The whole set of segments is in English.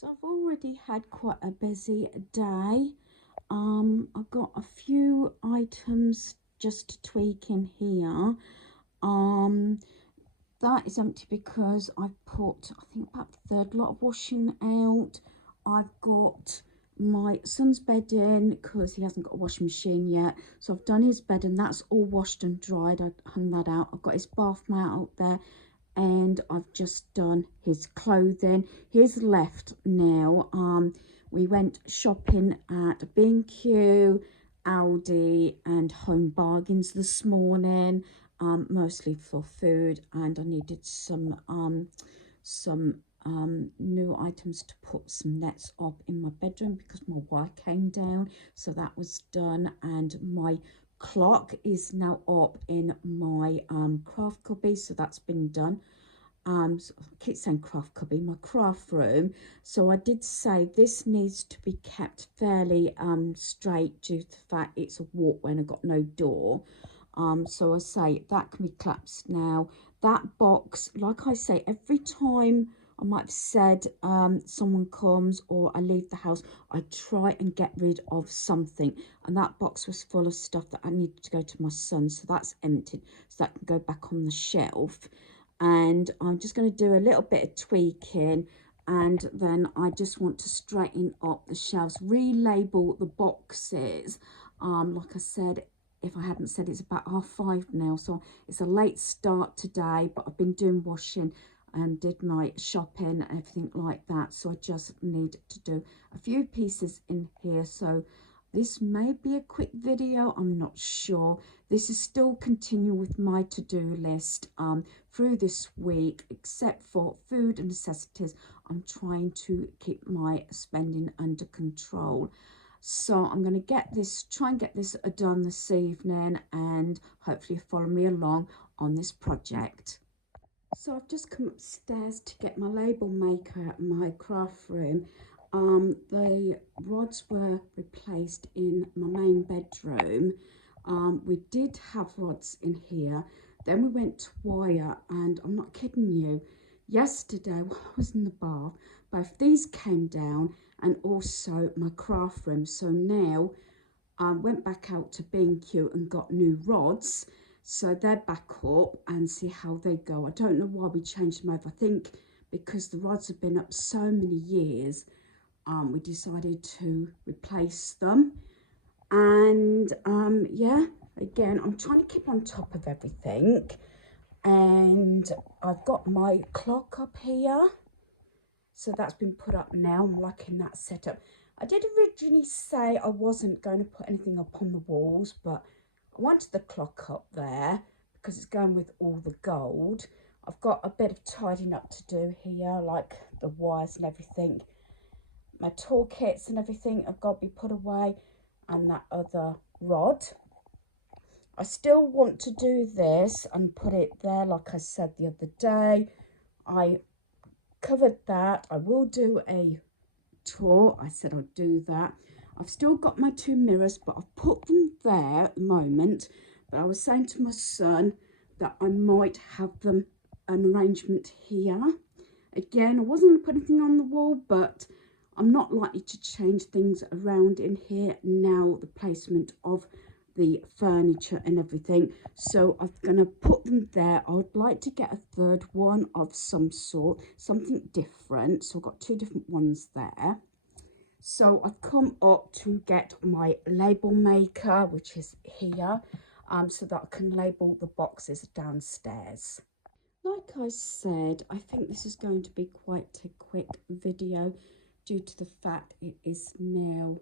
So I've already had quite a busy day. I've got a few items just to tweak in here. Um, that is empty because I've put, I think, about the third lot of washing out. I've got my son's bed in because he hasn't got a washing machine yet. So I've done his bed and that's all washed and dried. I hung that out. I've got his bath mat out there and I've just done his clothing. He's left now. We went shopping at B&Q, Aldi and Home Bargains this morning, mostly for food, and I needed some new items to put some nets up in my bedroom because my wire came down, so that was done. And my clock is now up in my craft cubby, so that's been done. So I keep saying craft cubby, my craft room. So I did say this needs to be kept fairly straight due to the fact it's a walkway and I've got no door. So I say that can be collapsed now. That box, like I say, every time I might have said someone comes or I leave the house, I try and get rid of something. And that box was full of stuff that I needed to go to my son. So that's emptied. So that can go back on the shelf. And I'm just going to do a little bit of tweaking. And then I just want to straighten up the shelves, relabel the boxes. Like I said, if I hadn't said, it's about 5:30 now, so it's a late start today, but I've been doing washing and did my shopping and everything like that, so I just need to do a few pieces in here. So this may be a quick video, I'm not sure. This is still continue with my to-do list through this week, except for food and necessities. I'm trying to keep my spending under control. So I'm going to try and get this done this evening, and hopefully follow me along on this project. So I've just come upstairs to get my label maker at my craft room. The rods were replaced in my main bedroom. We did have rods in here. Then we went to wire, and I'm not kidding you, yesterday while I was in the bath, both these came down and also my craft room. So now I went back out to B&Q and got new rods. So they're back up, and see how they go. I don't know why we changed them over. I think because the rods have been up so many years, we decided to replace them. And yeah, again, I'm trying to keep on top of everything. And I've got my clock up here, so that's been put up now. I'm liking that setup. I did originally say I wasn't going to put anything up on the walls, but I wanted the clock up there because it's going with all the gold. I've got a bit of tidying up to do here, like the wires and everything. My toolkits and everything have got to be put away, and that other rod. I still want to do this and put it there, like I said the other day. I covered that. I will do a tour. I said I'd do that. I've still got my 2 mirrors, but I've put them there at the moment. But I was saying to my son that I might have them an arrangement here. Again, I wasn't going to put anything on the wall, but I'm not likely to change things around in here now, the placement of the furniture and everything. So I'm going to put them there. I would like to get a third one of some sort, something different. So I've got 2 different ones there. So I've come up to get my label maker, which is here, so that I can label the boxes downstairs. Like I said, I think this is going to be quite a quick video due to the fact it is now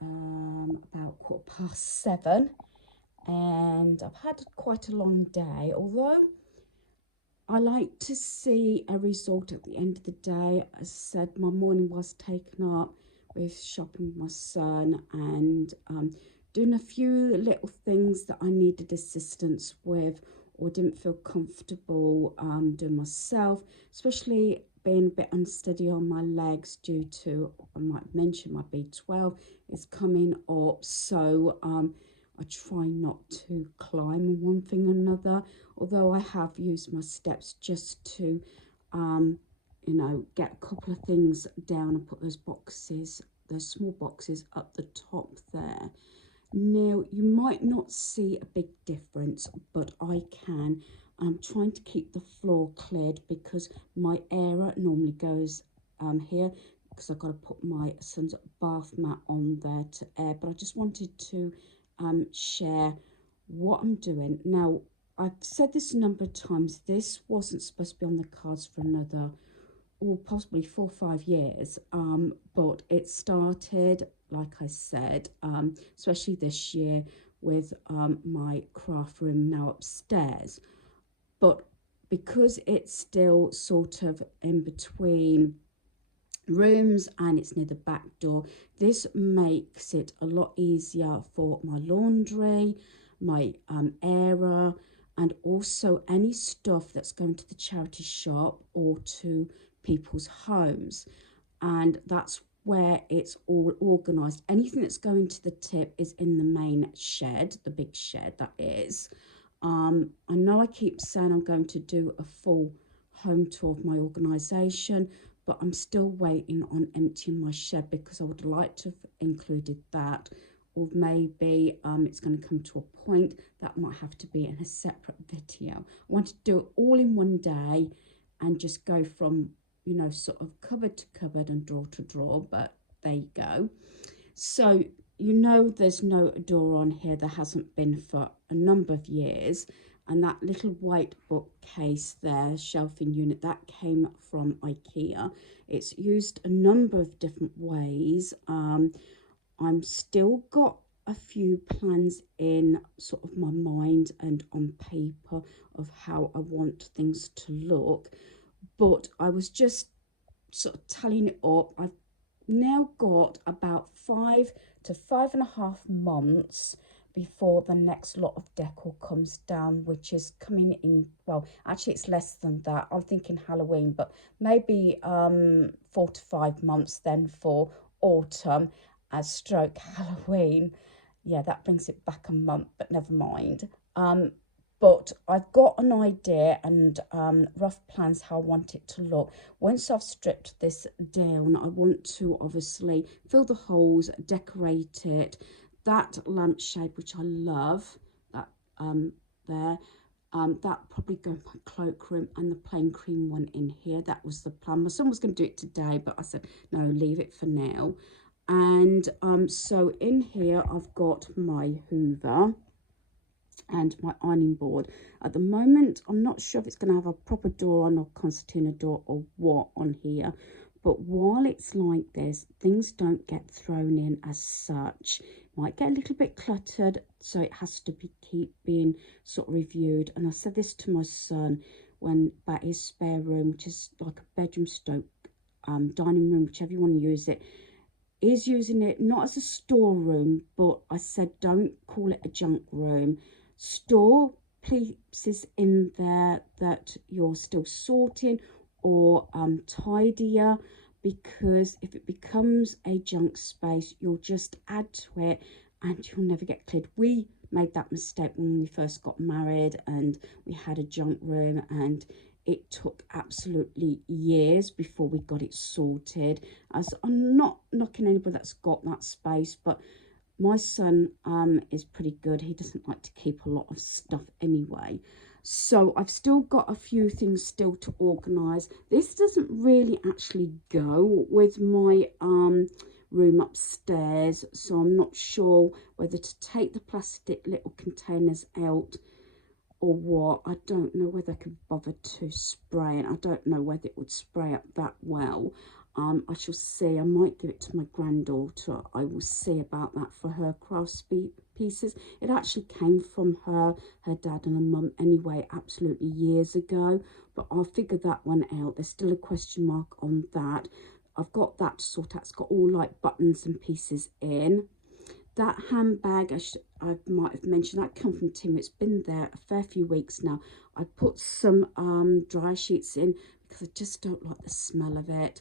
about 7:15, and I've had quite a long day, although I like to see a result at the end of the day. As I said, my morning was taken up with shopping with my son and doing a few little things that I needed assistance with or didn't feel comfortable doing myself, especially being a bit unsteady on my legs due to, I might mention, my B12 is coming up. So I try not to climb one thing or another, although I have used my steps just to you know, get a couple of things down and put those boxes, those small boxes up the top there. Now, you might not see a big difference, but I can. I'm trying to keep the floor cleared because my air normally goes here, because I've got to put my son's bath mat on there to air. But I just wanted to share what I'm doing. Now, I've said this a number of times. This wasn't supposed to be on the cards for another, or possibly 4 or 5 years, but it started, like I said, especially this year with my craft room now upstairs. But because it's still sort of in between rooms and it's near the back door, this makes it a lot easier for my laundry, my airer, and also any stuff that's going to the charity shop or to people's homes. And that's where it's all organized. Anything that's going to the tip is in the main shed, the big shed that is. I know I keep saying I'm going to do a full home tour of my organisation, but I'm still waiting on emptying my shed because I would like to have included that, or maybe it's going to come to a point that might have to be in a separate video. I want to do it all in one day and just go from, you know, sort of cupboard to cupboard and drawer to drawer, but there you go. So, you know, there's no door on here. There hasn't been for a number of years. And that little white bookcase there, shelving unit, that came from IKEA. It's used a number of different ways. I'm still got a few plans in sort of my mind and on paper of how I want things to look. But I was just sort of tallying it up. I've now got about 5 to 5.5 months before the next lot of decor comes down, which is coming in, well, actually it's less than that. I'm thinking Halloween, but maybe 4 to 5 months then for autumn as stroke Halloween. Yeah, that brings it back a month, but never mind. But I've got an idea and rough plans how I want it to look. Once I've stripped this down, I want to obviously fill the holes, decorate it. That lampshade, which I love, that there, that probably go in my cloakroom, and the plain cream one in here. That was the plan. My son was going to do it today, but I said, no, leave it for now. And so in here, I've got my Hoover and my ironing board. At the moment, I'm not sure if it's going to have a proper door on, or concertina door, or what on here. But while it's like this, things don't get thrown in as such. Might get a little bit cluttered, so it has to keep being sort of reviewed. And I said this to my son when about his spare room, which is like a bedroom stroke dining room, whichever you want to use it. Is using it not as a storeroom, but I said don't call it a junk room. Store pieces in there that you're still sorting or tidier, because if it becomes a junk space, you'll just add to it and you'll never get cleared. We made that mistake when we first got married and we had a junk room, and it took absolutely years before we got it sorted. As I'm not knocking anybody that's got that space, but my son is pretty good. He doesn't like to keep a lot of stuff anyway. So I've still got a few things still to organise. This doesn't really actually go with my room upstairs, so I'm not sure whether to take the plastic little containers out or what. I don't know whether I could bother to spray it. I don't know whether it would spray up that well. I shall see. I might give it to my granddaughter. I will see about that for her crafts pieces. It actually came from her dad and her mum anyway, absolutely years ago. But I'll figure that one out. There's still a question mark on that. I've got that to sort out. It's got all like buttons and pieces in. That handbag, I might have mentioned, that come from Tim. It's been there a fair few weeks now. I put some dry sheets in because I just don't like the smell of it.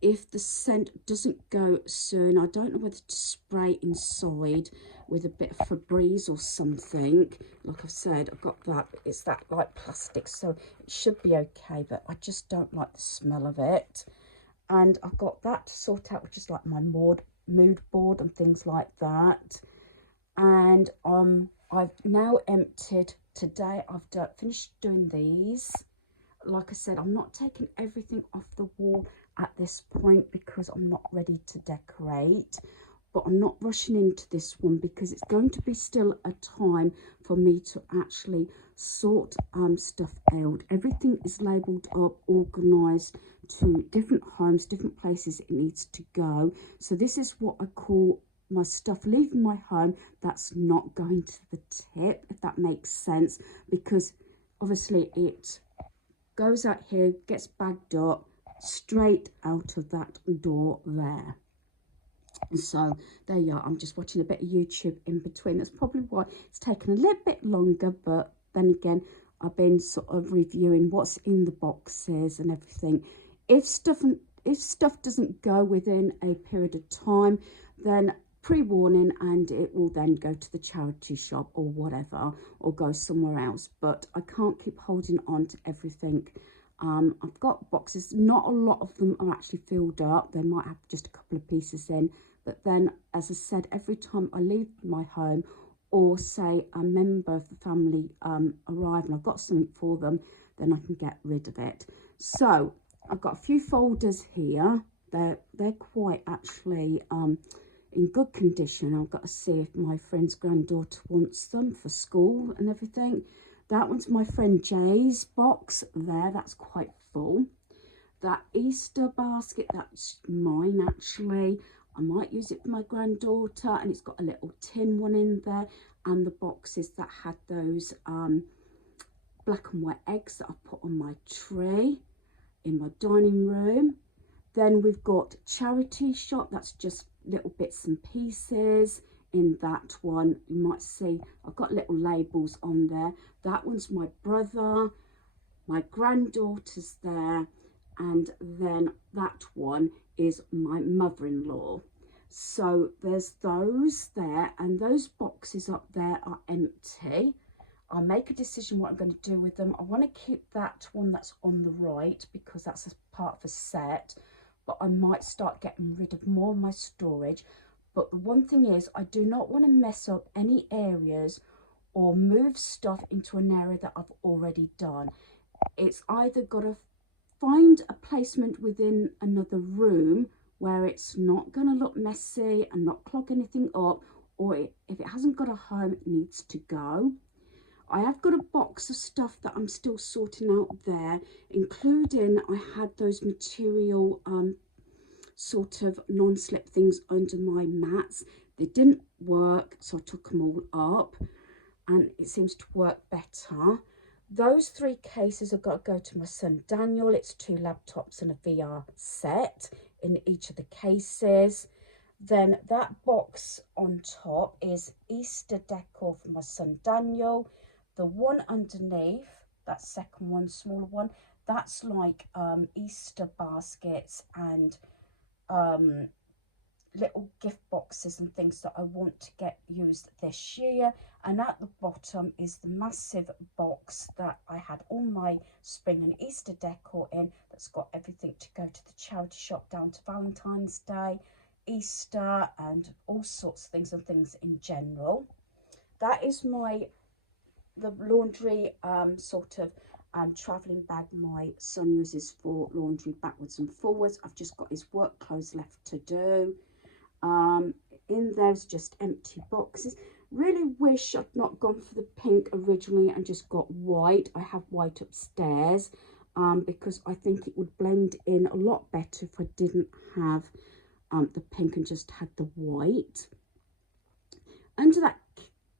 if the scent doesn't go soon, I don't know whether to spray inside with a bit of Febreze or something. Like I've said, I've got that, it's that light plastic, so it should be okay, but I just don't like the smell of it. And I've got that to sort out, which is like my mood board and things like that. And I've now emptied today. I've finished doing these. Like I said, I'm not taking everything off the wall at this point because I'm not ready to decorate, but I'm not rushing into this one because it's going to be still a time for me to actually sort stuff out. Everything is labelled up, organised to different homes, different places it needs to go. So this is what I call my stuff leaving my home that's not going to the tip, if that makes sense, because obviously it goes out here, gets bagged up straight out of that door there. So there you are. I'm just watching a bit of YouTube in between. That's probably why it's taken a little bit longer, but then again, I've been sort of reviewing what's in the boxes and everything. If stuff doesn't go within a period of time, then pre-warning, and it will then go to the charity shop or whatever, or go somewhere else. But I can't keep holding on to everything. I've got boxes, not a lot of them are actually filled up. They might have just a couple of pieces in, but then, as I said, every time I leave my home, or say a member of the family arrive and I've got something for them, then I can get rid of it. So I've got a few folders here. They're quite actually in good condition. I've got to see if my friend's granddaughter wants them for school and everything. That one's my friend Jay's box there. That's quite full. That Easter basket, that's mine actually. I might use it for my granddaughter, and it's got a little tin one in there, and the boxes that had those black and white eggs that I put on my tree in my dining room. Then we've got charity shop, that's just little bits and pieces. In that one, you might see I've got little labels on there. That one's my brother, my granddaughter's there, and then that one is my mother-in-law. So there's those there, and those boxes up there are empty. I'll make a decision what I'm going to do with them. I want to keep that one that's on the right because that's a part of a set, but I might start getting rid of more of my storage. But the one thing is, I do not want to mess up any areas or move stuff into an area that I've already done. It's either got to find a placement within another room where it's not going to look messy and not clog anything up, or if it hasn't got a home, it needs to go. I have got a box of stuff that I'm still sorting out there, including I had those material sort of non-slip things under my mats. They didn't work, so I took them all up, and it seems to work better. Those 3 cases have got to go to my son Daniel. It's 2 laptops and a VR set in each of the cases. Then that box on top is Easter decor for my son Daniel. The one underneath, that second one, smaller one, that's like Easter baskets and little gift boxes and things that I want to get used this year. And at the bottom is the massive box that I had all my spring and Easter decor in, that's got everything to go to the charity shop down to Valentine's Day, Easter, and all sorts of things and things in general. That is the laundry sort of travelling bag my son uses for laundry backwards and forwards. I've just got his work clothes left to do. In there's just empty boxes. Really wish I'd not gone for the pink originally and just got white. I have white upstairs because I think it would blend in a lot better if I didn't have the pink and just had the white. Under that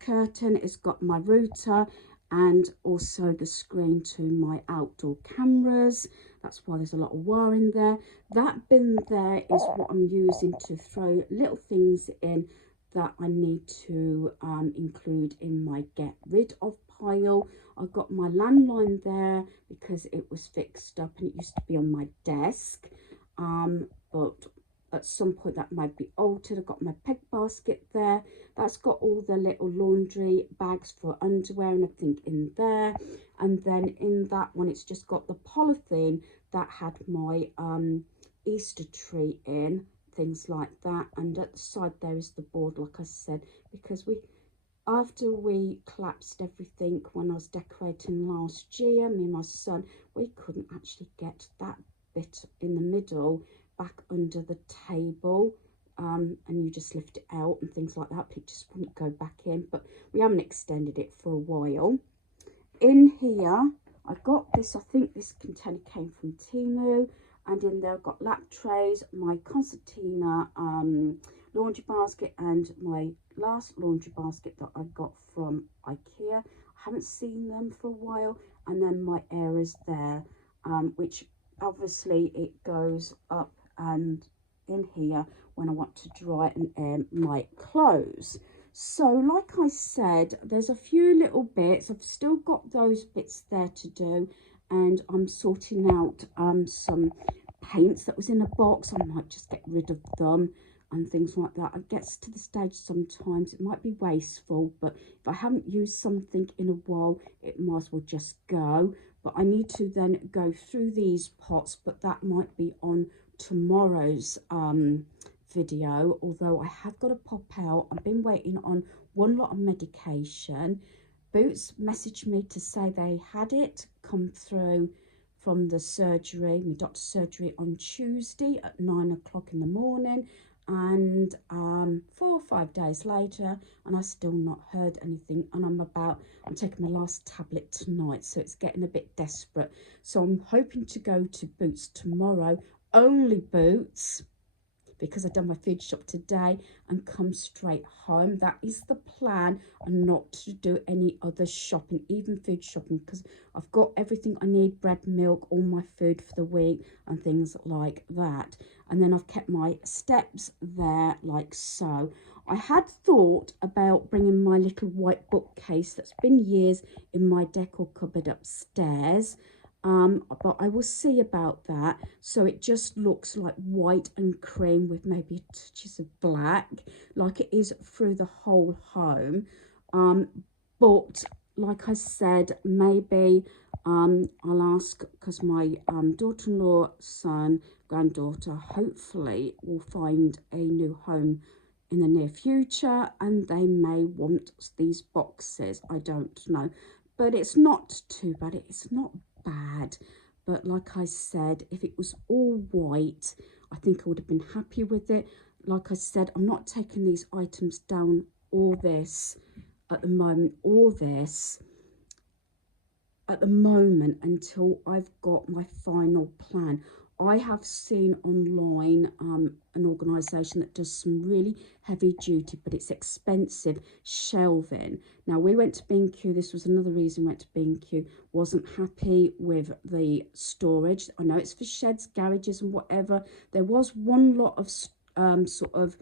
curtain, it's got my router and also the screen to my outdoor cameras. That's why there's a lot of wire in there. That bin there is what I'm using to throw little things in that I need to include in my get rid of pile. I've got my landline there because it was fixed up and it used to be on my desk. but at some point that might be altered. I've got my peg basket there. That's got all the little laundry bags for underwear and everything in there. And then in that one, it's just got the polythene that had my Easter tree in, things like that. And at the side there is the board, like I said, because after we collapsed everything when I was decorating last year, me and my son, we couldn't actually get that bit in the middle back under the table, and you just lift it out and things like that, but it just wouldn't go back in. But we haven't extended it for a while. In here I've got this, I think this container came from Temu, and in there I've got lap trays, my concertina laundry basket, and my last laundry basket that I got from IKEA. I haven't seen them for a while. And then my areas there, which obviously it goes up and in here when I want to dry and air my clothes. So like I said, there's a few little bits. I've still got those bits there to do, and I'm sorting out some paints that was in a box. I might just get rid of them and things like that. It gets to the stage sometimes it might be wasteful, but if I haven't used something in a while, it might as well just go. But I need to then go through these pots, but that might be on tomorrow's video, although I have got to pop out. I've been waiting on one lot of medication. Boots messaged me to say they had it come through from the surgery, my doctor's surgery, on Tuesday at 9 o'clock in the morning, and 4 or 5 days later, and I still not heard anything. And I'm taking my last tablet tonight, so it's getting a bit desperate. So I'm hoping to go to Boots tomorrow, only Boots, because I've done my food shop today, and come straight home. That is the plan, and not to do any other shopping, even food shopping, because I've got everything I need, bread, milk, all my food for the week and things like that. And then I've kept my steps there like so. I had thought about bringing my little white bookcase that's been years in my decor cupboard upstairs, but I will see about that. So it just looks like white and cream with maybe touches of black, like it is through the whole home. But like I said, maybe I'll ask, because my daughter-in-law, son, granddaughter hopefully will find a new home in the near future, and they may want these boxes. I don't know, but it's not too bad. It's not bad, but like I said, if it was all white, I think I would have been happy with it. Like I said, I'm not taking these items down, all this at the moment, all this at the moment, until I've got my final plan. I have seen online an organisation that does some really heavy duty, but it's expensive, shelving. Now, we went to B&Q. This was another reason we went to B&Q. Wasn't happy with the storage. I know it's for sheds, garages and whatever. There was one lot of sort of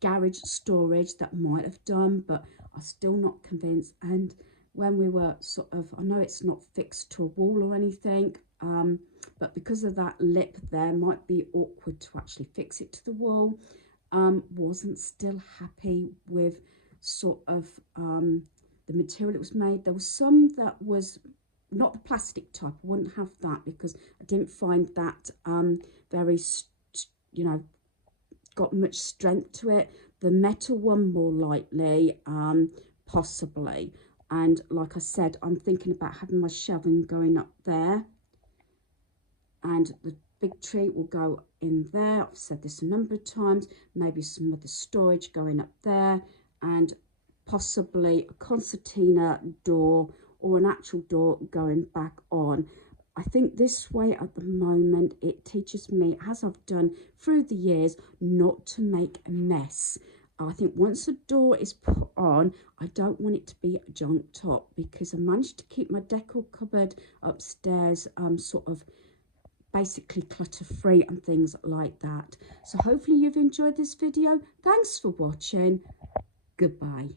garage storage that might have done, but I'm still not convinced. And when we were sort of, I know it's not fixed to a wall or anything, but because of that lip there, might be awkward to actually fix it to the wall. Wasn't still happy with sort of the material it was made. There was some that was not the plastic type. I wouldn't have that because I didn't find that very, you know, got much strength to it. The metal one more likely, possibly. And like I said, I'm thinking about having my shelving going up there, and the big tree will go in there. I've said this a number of times. Maybe some of the storage going up there, and possibly a concertina door or an actual door going back on. I think this way at the moment, it teaches me, as I've done through the years, not to make a mess. I think once a door is put on, I don't want it to be junked up, because I managed to keep my decor cupboard upstairs sort of basically clutter free and things like that. So hopefully you've enjoyed this video. Thanks for watching. Goodbye.